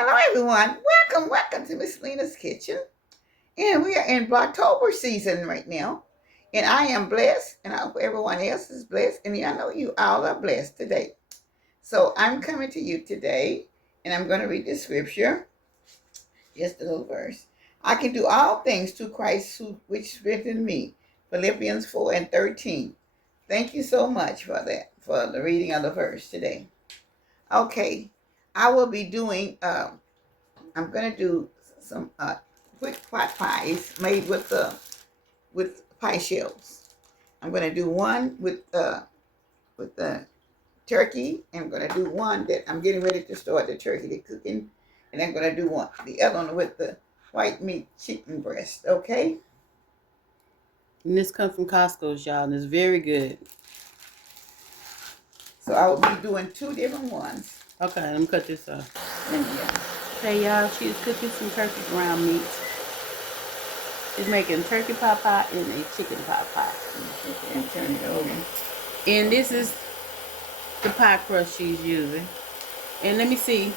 Hello, everyone. Welcome to Miss Lena's Kitchen. And we are in Blocktober season right now. And I am blessed, and I hope everyone else is blessed. And I know you all are blessed today. So I'm coming to you today, and I'm going to read the scripture. Just a little verse. I can do all things through Christ which strengthens me. Philippians 4:13. Thank you so much for that, for the reading of the verse today. Okay, I will be doing I'm gonna do some quick pot pies made with pie shells. I'm gonna do one with the turkey, and I'm gonna do one that I'm getting ready to start the turkey cooking, and I'm gonna do the other one with the white meat chicken breast. Okay. And this comes from Costco's, y'all, and it's very good. So I will be doing two different ones. Okay, let me cut this off. Yeah. Okay, y'all, she's cooking some turkey ground meat. She's making turkey pot pie and a chicken pot pie. Okay, turn it over. And this is the pie crust she's using. And let me see.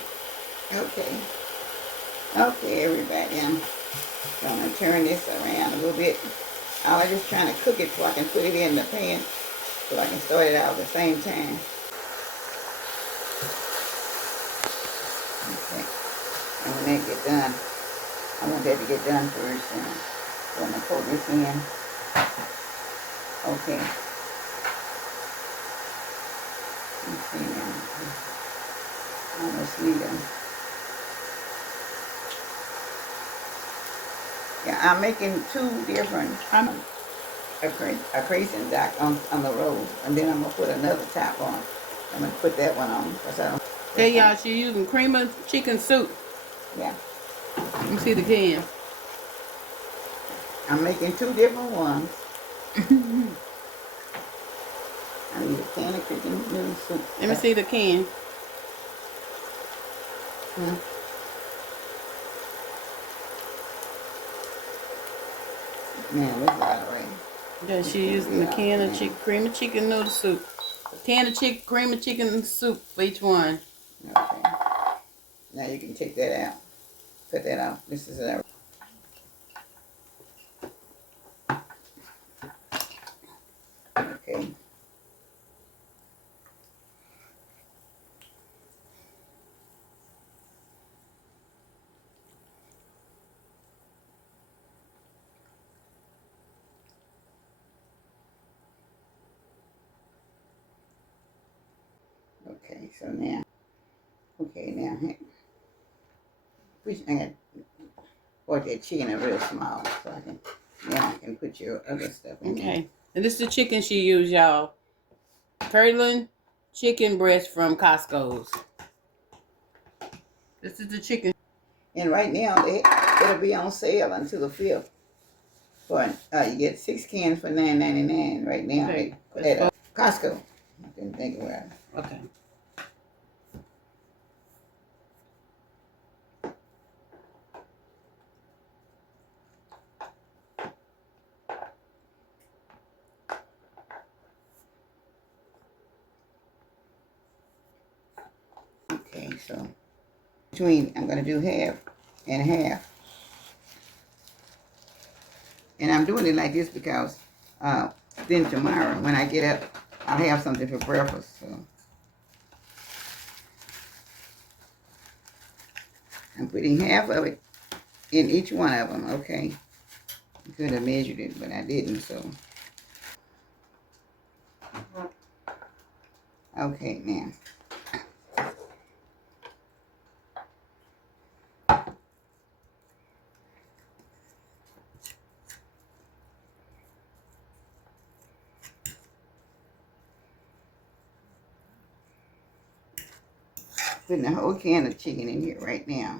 Okay. Okay, everybody. I'm gonna turn this around a little bit. I was just trying to cook it so I can put it in the pan so I can start it out at the same time. Okay. And when that get done, I want that to get done first. So I'm gonna pour this in. Okay. Let's see now. I almost need them. Yeah, I'm making two different. A crescent dock on the roll, and then I'm gonna put another top on. I'm gonna put that one on because I don't. Hey, y'all, she's using cream of chicken soup. Yeah. Let me see the can. I'm making two different ones. I need a can of chicken noodle soup. Let me see the can. Man, that's a lot of rain. Yeah, she's using the can of cream of chicken noodle soup. A can of cream of chicken soup for each one. Okay. Now you can take that out. Cut that out. This is a. Okay. Okay, so now. Okay, now. I got bought that chicken real small so I can put your other stuff in there. Okay. And this is the chicken she used, y'all. Curlin chicken breast from Costco's. This is the chicken. And right now, it'll be on sale until the 5th. You get 6 cans for $9.99 right now at Costco. I didn't think it was. Okay. Okay, so I'm going to do half and half. And I'm doing it like this because then tomorrow when I get up, I'll have something for breakfast. So I'm putting half of it in each one of them, okay? I could have measured it, but I didn't, so. Okay, now. Putting a whole can of chicken in here right now.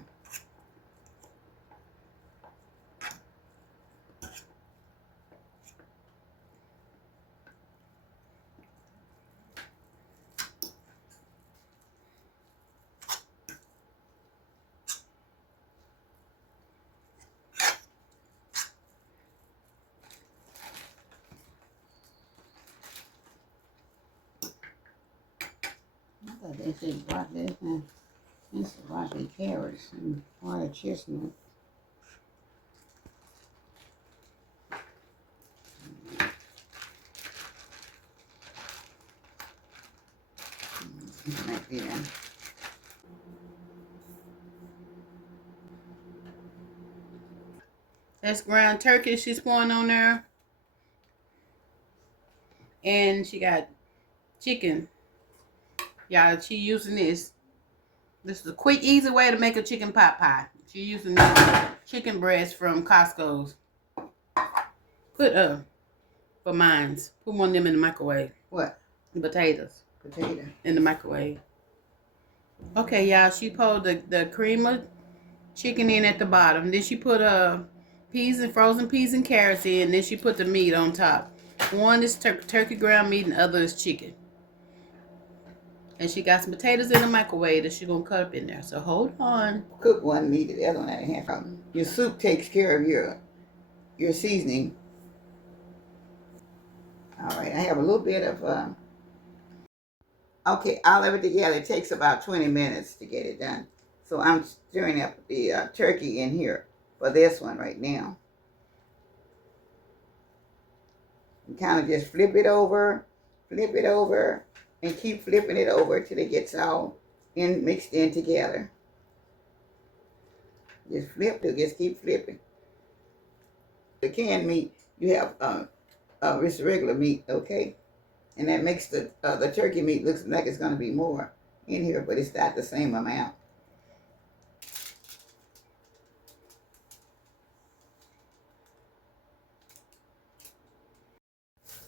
I thought they said block this now. This is broccoli, carrots, and water chestnut. Right there. That's ground turkey she's pouring on there. And she got chicken. Y'all, she using this. This is a quick, easy way to make a chicken pot pie. She using this chicken breast from Costco's. Put for mines. Put one of them in the microwave. What? The potatoes. Potato. In the microwave. Okay, y'all. She poured the cream of chicken in at the bottom. Then she put peas and frozen peas and carrots in. Then she put the meat on top. One is turkey ground meat and the other is chicken. And she got some potatoes in the microwave that she's going to cut up in there. So hold on. Cook one meat, the other one at a half hour. Your soup takes care of your seasoning. All right, I have a little bit of, okay, all of it together. It takes about 20 minutes to get it done. So I'm stirring up the turkey in here for this one right now. And kind of just flip it over, and keep flipping it over till it gets all mixed in together. Just keep flipping. The canned meat, you have it's regular meat, okay? And that makes the turkey meat looks like it's going to be more in here, but it's not the same amount.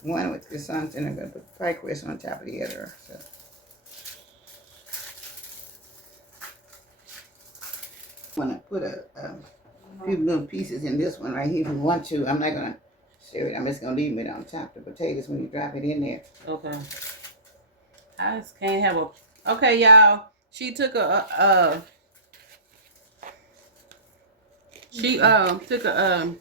One with crescent, and I'm going to put pie crust on top of the other. So. I'm going to put a few little pieces in this one right here if you want to. I'm not going to stir it. I'm just going to leave it on top of the potatoes when you drop it in there. Okay. I just can't have a... Okay, y'all. She took a... She took a...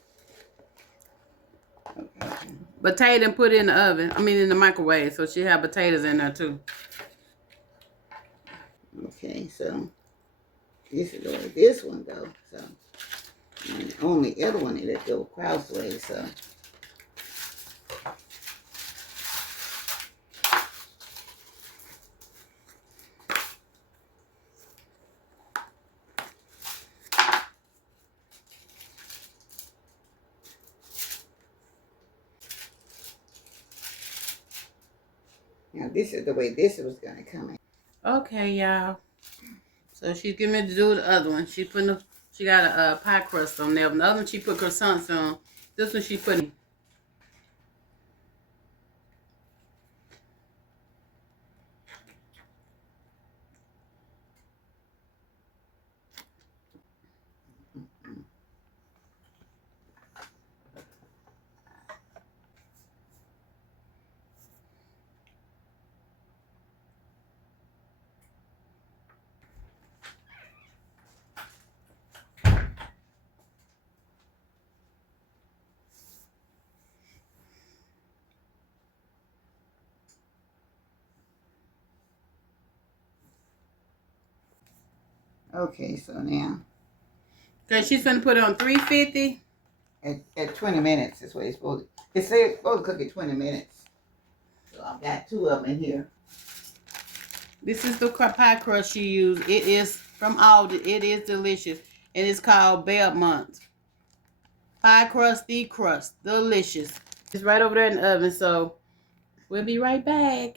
potato and put it in the oven. I mean, in the microwave. So she had potatoes in there, too. Okay, so... This is the way this one goes. So... And on the other one, it'll go crossways, so... Now, this is the way this was going to come in. Okay, y'all. So she's getting ready to do the other one. She got a pie crust on there. The other one she put croissants on. This one she put... Okay, so now... Okay, she's going to put it on 350. At 20 minutes is what it's supposed to... It's supposed to cook at 20 minutes. So I've got two of them in here. This is the pie crust she used. It is from Aldi. It is delicious. And it's called Belmont. Pie crust, the crust. Delicious. It's right over there in the oven, so we'll be right back.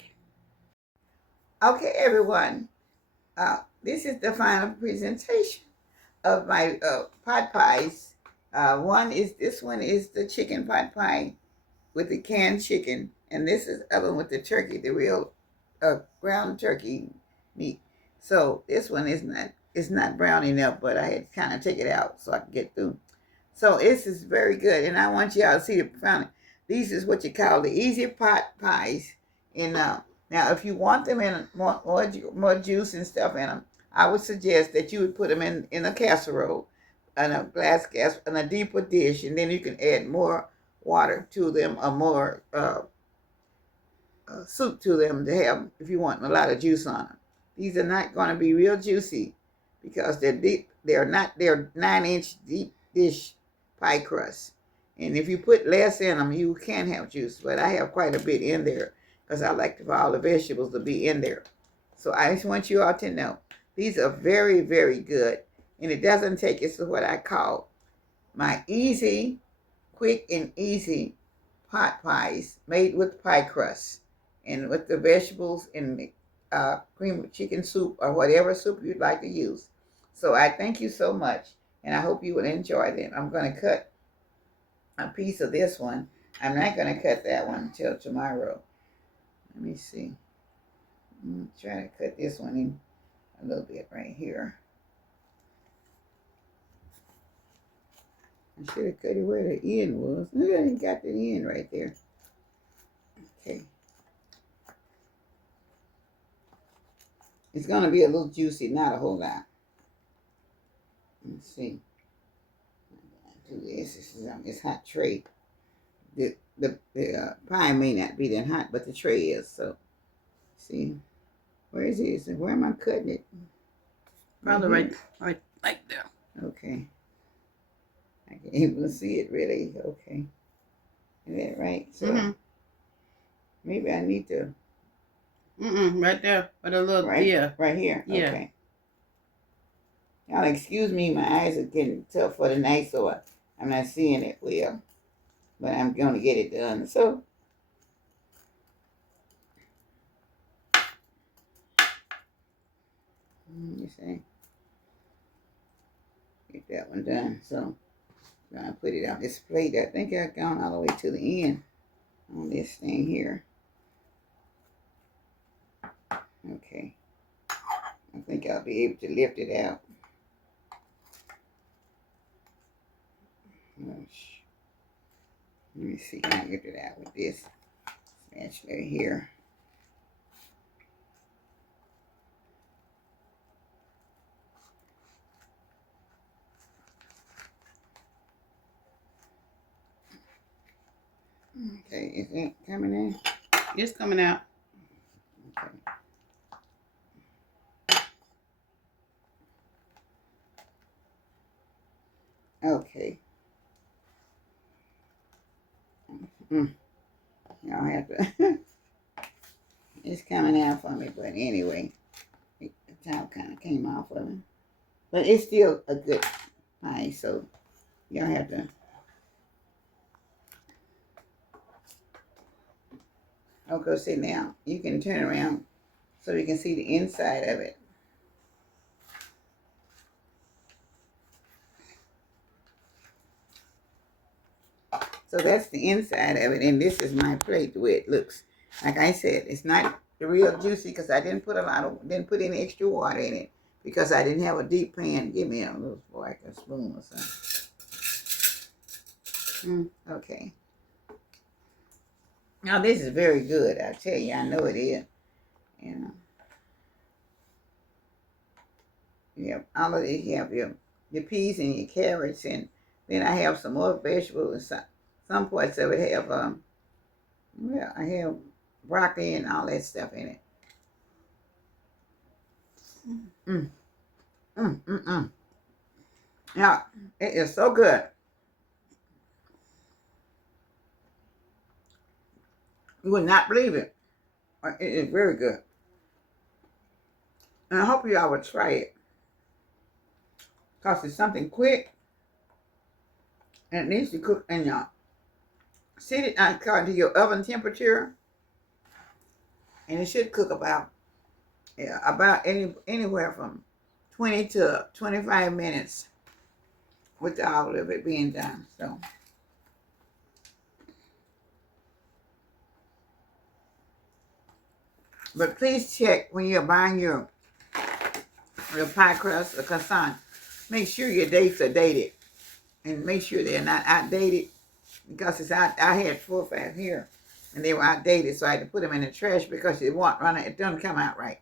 Okay, everyone. This is the final presentation of my pot pies. This one is the chicken pot pie with the canned chicken, and this is the other one with the turkey, the real ground turkey meat. So this one is not brown enough, but I had to kind of take it out so I could get through. So this is very good, and I want y'all to see the final. These is what you call the easy pot pies. And now, if you want them in more juice and stuff in them, I would suggest that you would put them in a casserole, in a glass in a deeper dish, and then you can add more water to them or more soup to them to have if you want a lot of juice on them. These are not going to be real juicy, because they're deep. They're 9-inch deep dish pie crust. And if you put less in them, you can have juice. But I have quite a bit in there because I like for all the vegetables to be in there. So I just want you all to know these are very, very good. And it doesn't take, it's what I call my easy, quick and easy pot pies made with pie crust and with the vegetables and the cream of chicken soup or whatever soup you'd like to use. So I thank you so much, and I hope you will enjoy them. I'm going to cut a piece of this one. I'm not going to cut that one until tomorrow. Let me see. I'm trying to cut this one in a little bit right here. I should have cut it where the end was. I ain't got the end right there. Okay. It's going to be a little juicy, not a whole lot. Let's see. Do this. This is on this hot tray. The pie may not be that hot, but the tray is. So, see, where is it? Where am I cutting it? Probably right there. Okay. I can't even see it really. Okay. Is that right? So maybe I need to. Right there. But a little, right, yeah. Right here. Yeah. Okay. Y'all excuse me, my eyes are getting tough for the night, so I'm not seeing it well. But I'm going to get it done. So, you see, get that one done. So, I'm going to put it on this plate. I think I've gone all the way to the end on this thing here. Okay. I think I'll be able to lift it out. Let me see, can I lift it out with this spatula here? Okay, is it coming in? It's coming out. Okay. Y'all have to. It's coming out for me, but anyway, the top kind of came off of it. But it's still a good pie, so y'all have to. Okay, see now, you can turn around so you can see the inside of it. So that's the inside of it, and this is my plate the way it looks. Like I said, it's not the real juicy because I didn't put put any extra water in it because I didn't have a deep pan. Give me a little like a spoon or something. Okay. Now this is very good. I tell you, I know it is. You know. You have all of this. You have your peas and your carrots, and then I have some more vegetables. And some parts of it have well, I have broccoli and all that stuff in it. Now, it is so good. You would not believe it. It is very good. And I hope you all would try it. Because it's something quick. And it needs to cook in your set it according to your oven temperature. And it should cook about anywhere from 20 to 25 minutes with all of it being done. So but please check when you're buying your pie crust or croissant. Make sure your dates are dated. And make sure they're not outdated. Because it's out. I had 4 or 5 here. And they were outdated. So I had to put them in the trash because it doesn't come out right.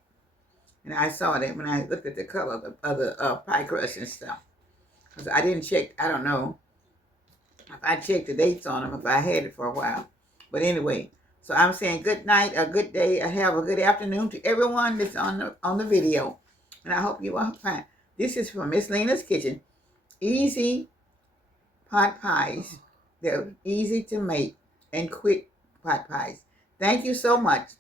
And I saw that when I looked at the color of the pie crust and stuff. Because I didn't check. I don't know if I checked the dates on them if I had it for a while. But anyway. So I'm saying good night, a good day, have a good afternoon to everyone that's on the video. And I hope you all This is from Miss Lena's Kitchen. Easy pot pies. They're easy to make and quick pot pies. Thank you so much.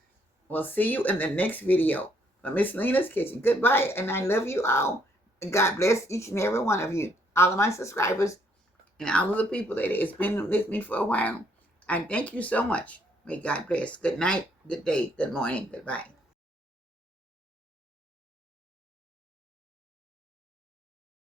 We'll see you in the next video from Miss Lena's Kitchen. Goodbye, and I love you all. And God bless each and every one of you. All of my subscribers and all of the people that has been with me for a while. And thank you so much. May God bless. Good night, good day, good morning, goodbye.